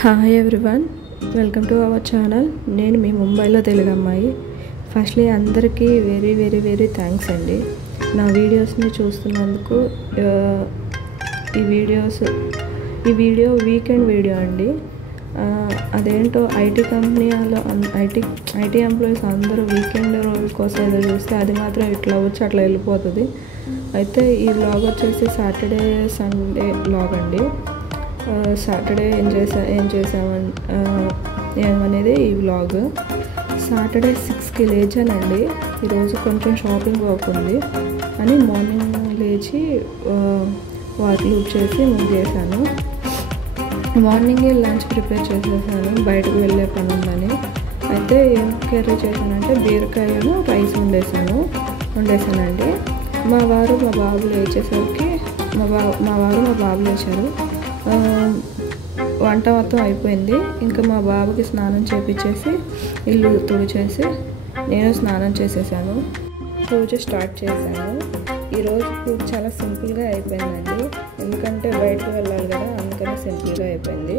Hi everyone, welcome to our channel. నేను మీ ముంబైలో తెలుగు అమ్మాయి. ఫస్ట్లీ అందరికీ వెరీ వెరీ వెరీ థ్యాంక్స్ అండి నా వీడియోస్ని చూస్తున్నందుకు. ఈ వీడియో వీకెండ్ వీడియో అండి. అదేంటో ఐటీ కంపెనీలో ఐటీ ఎంప్లాయీస్ అందరూ వీకెండ్ రోజు కోసం ఏదో చూస్తే అది మాత్రం ఇట్లా వచ్చి అట్లా వెళ్ళిపోతుంది. అయితే ఈ వ్లాగ్ వచ్చేసి సాటర్డే సండే వ్లాగ్ అండి. సాటర్డే ఏం చేసామని ఏమనేది ఈ వ్లాగ్. సాటర్డే 6కి లేచానండి. ఈరోజు కొంచెం షాపింగ్ వర్క్ ఉంది అని మార్నింగ్ లేచి వాకిలి ఊడ్చేసి మూవ్ చేశాను. మార్నింగే లంచ్ ప్రిపేర్ చేసేసాను, బయటకు వెళ్ళే పని ఉందని. అయితే ఏం కర్రీ చేశానంటే బీరకాయను రైస్ వండేసానండి. మా వారు మా బాబు లేచేసరికి మా బాబు లేచారు. వంట మొత్తం అయిపోయింది. ఇంకా మా బాబుకి స్నానం చేపించేసి ఇల్లు తుడిచేసి నేను స్నానం చేసేసాను. పూజ స్టార్ట్ చేశాను. ఈరోజు పూజ చాలా సింపుల్గా అయిపోయిందండి, ఎందుకంటే బయటకు వెళ్ళాలి కదా, అందుకని సింపుల్గా అయిపోయింది.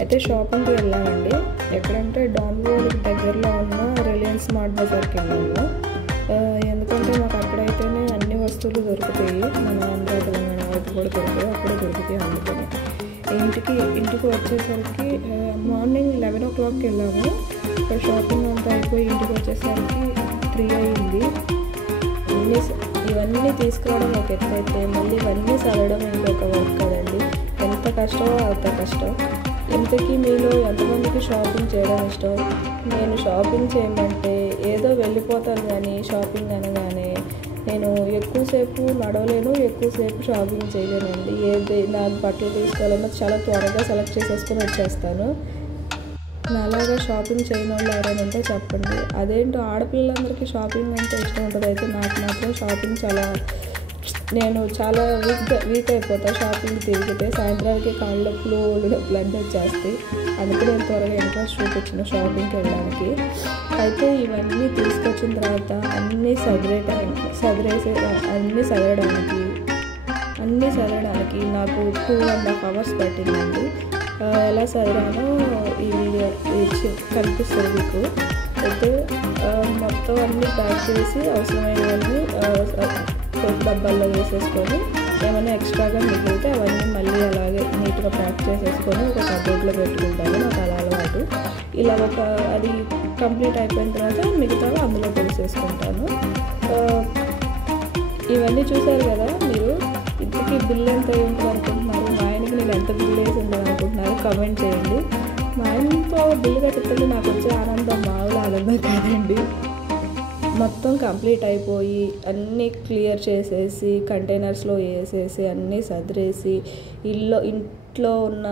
అయితే షాపింగ్కి వెళ్ళామండి. ఎక్కడంటే డాన్బోర్డ్కి దగ్గరలో ఉన్న రిలయన్స్ స్మార్ట్ బజార్కి వెళ్ళాము. ఎందుకంటే మాకు అక్కడైతేనే అన్ని వస్తువులు దొరుకుతాయి. మన ఆంధ్ర తెలంగాణ వైపు కూడా దొరుకుతాయి, అక్కడే దొరుకుతాయి. అందుకని ఇంటికి వచ్చేసరికి మార్నింగ్ 11 o'clockకి వెళ్ళాము. ఇక్కడ షాపింగ్ అంతా అయిపోయి ఇంటికి వచ్చేసరికి 3 అయింది. ఇవన్నీ తీసుకురావడం ఒక ఎత్తు అయితే మళ్ళీ ఇవన్నీ చదవడం ఇంకొక వర్క్ కదండి. ఎంత కష్టమో అంత కష్టం. ఇంతకీ మీలో ఎంతమందికి షాపింగ్ చేయడం ఇష్టం? నేను షాపింగ్ చేయమంటే ఏదో వెళ్ళిపోతాను, కానీ షాపింగ్ అనగానే నేను ఎక్కువసేపు నడవలేను, ఎక్కువసేపు షాపింగ్ చేయలేనండి. నాకు బట్టలు తీసుకోవాలన్నా చాలా త్వరగా సెలెక్ట్ చేసేసుకొని వచ్చేస్తాను. అలాగా షాపింగ్ చేయని వాళ్ళు ఎవరైనా ఉంటే చెప్పండి. అదేంటో ఆడపిల్లలందరికీ షాపింగ్ అంటే ఇష్టం ఉంటుంది, అయితే నాకు మాత్రం షాపింగ్ నేను చాలా వీక్ అయిపోతా. షాపింగ్ తిరిగితే సాయంత్రానికి కాళ్ళ నొప్పులు ఒళ్ళు నొప్పులు అన్నీ వచ్చేస్తాయి. అందుకే నేను త్వరగా ఇంట్రెస్ట్ చూపించిన షాపింగ్కి వెళ్ళడానికి. అయితే ఇవన్నీ తీసుకొచ్చిన తర్వాత అన్నీ సదరడానికి నాకు 2.5 hours పట్టిందండి. ఎలా సదరానో ఈ వీడియో కనిపిస్తుంది మీకు. అయితే మొత్తం అన్నీ ప్యాక్ చేసి అవసరమైనవన్నీ డబ్బాల్లో వేసేసుకొని ఏమైనా ఎక్స్ట్రాగా మిగిలితే అవన్నీ మళ్ళీ అలాగే నీట్గా ప్యాక్ చేసేసుకొని ఒక కబోర్డ్లో పెట్టుకుంటాను. నాకు అలా అలవాటు. ఇలా అది కంప్లీట్ అయిపోయిన తర్వాత మిగతావి అందులో తెలిసేసుకుంటాను. ఇవన్నీ చూసారు కదా మీరు. ఇంతకీ బిల్ ఎంత ఉంటుంది అనుకుంటున్నారు? మా ఆయనకి నేను ఎంత బిల్ వేసి ఉండదు అనుకుంటున్నారు? కమెంట్ చేయండి. మా ఆయనతో బిల్లు కట్టుకుంటే నాకు వచ్చే ఆనందం మామూలు ఆనందం కాదండి. మొత్తం కంప్లీట్ అయిపోయి అన్నీ క్లియర్ చేసేసి కంటైనర్స్లో వేసేసి అన్నీ సదిరేసి ఇంట్లో ఉన్న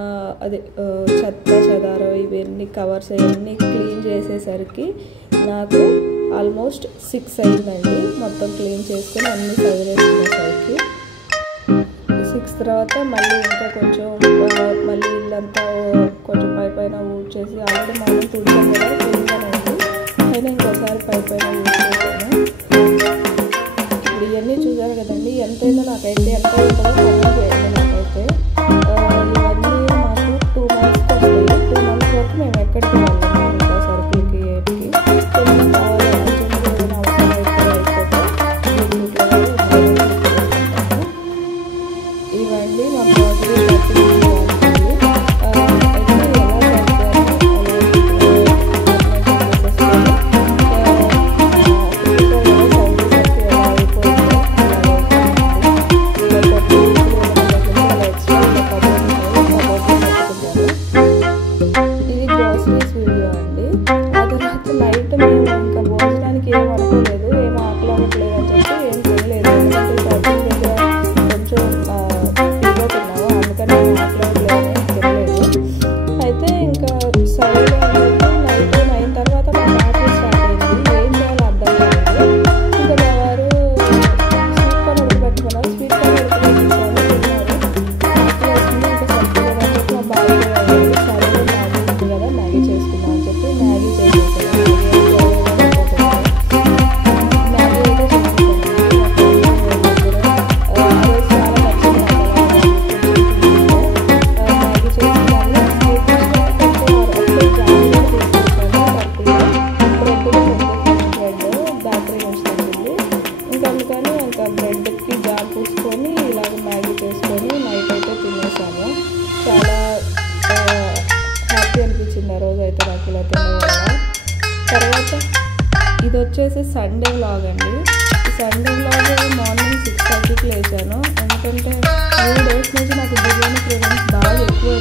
చెత్త చెదారం ఇవన్నీ కవర్స్ అవన్నీ క్లీన్ చేసేసరికి నాకు ఆల్మోస్ట్ 6 అయిందండి. మొత్తం క్లీన్ చేసుకొని అన్నీ సదిరేసుకునేసరికి 6 తర్వాత మళ్ళీ ఇంకా కొంచెం మళ్ళీ ఇల్లంతా కొంచెం పైన ఊడ్చేసి ఆల్రెడీ మనం తుడిచాం కదా క్లీన్గానండి. అయినా ఇంకోసారి పైన యూజ్ చేశాను. ఇప్పుడు ఇవన్నీ చూసారు కదండి. ఎంతైనా నాకైతే ఎంత ఉంటుందో కమెంట్ చేయండి. నాకైతే ఇవన్నీ మాకు 2 months వస్తాయి. 2 months వరకు మేము ఎక్కడికి వెళ్ళాము ఇంకా సరుకులకి ఏటికి ఏమైనా కావాలి అర్జెంట్గా ఏదైనా అవసరం అయిపోతే ఇవ్వండి మా ప్రాజెక్ట్. అయితే ఎలా చాలా హ్యాపీ అనిపించింది ఆ రోజు అయితే నాకు ఇలా తినడం వల్ల. తర్వాత ఇది వచ్చేసి సండే వ్లాగ్ అండి. ఈ సండే వ్లాగ్ మార్నింగ్ 6:30కి లేచాను, ఎందుకంటే 3 డేస్ నుంచి నాకు బిర్యానీ క్రేవింగ్స్ బాగా ఎక్కువ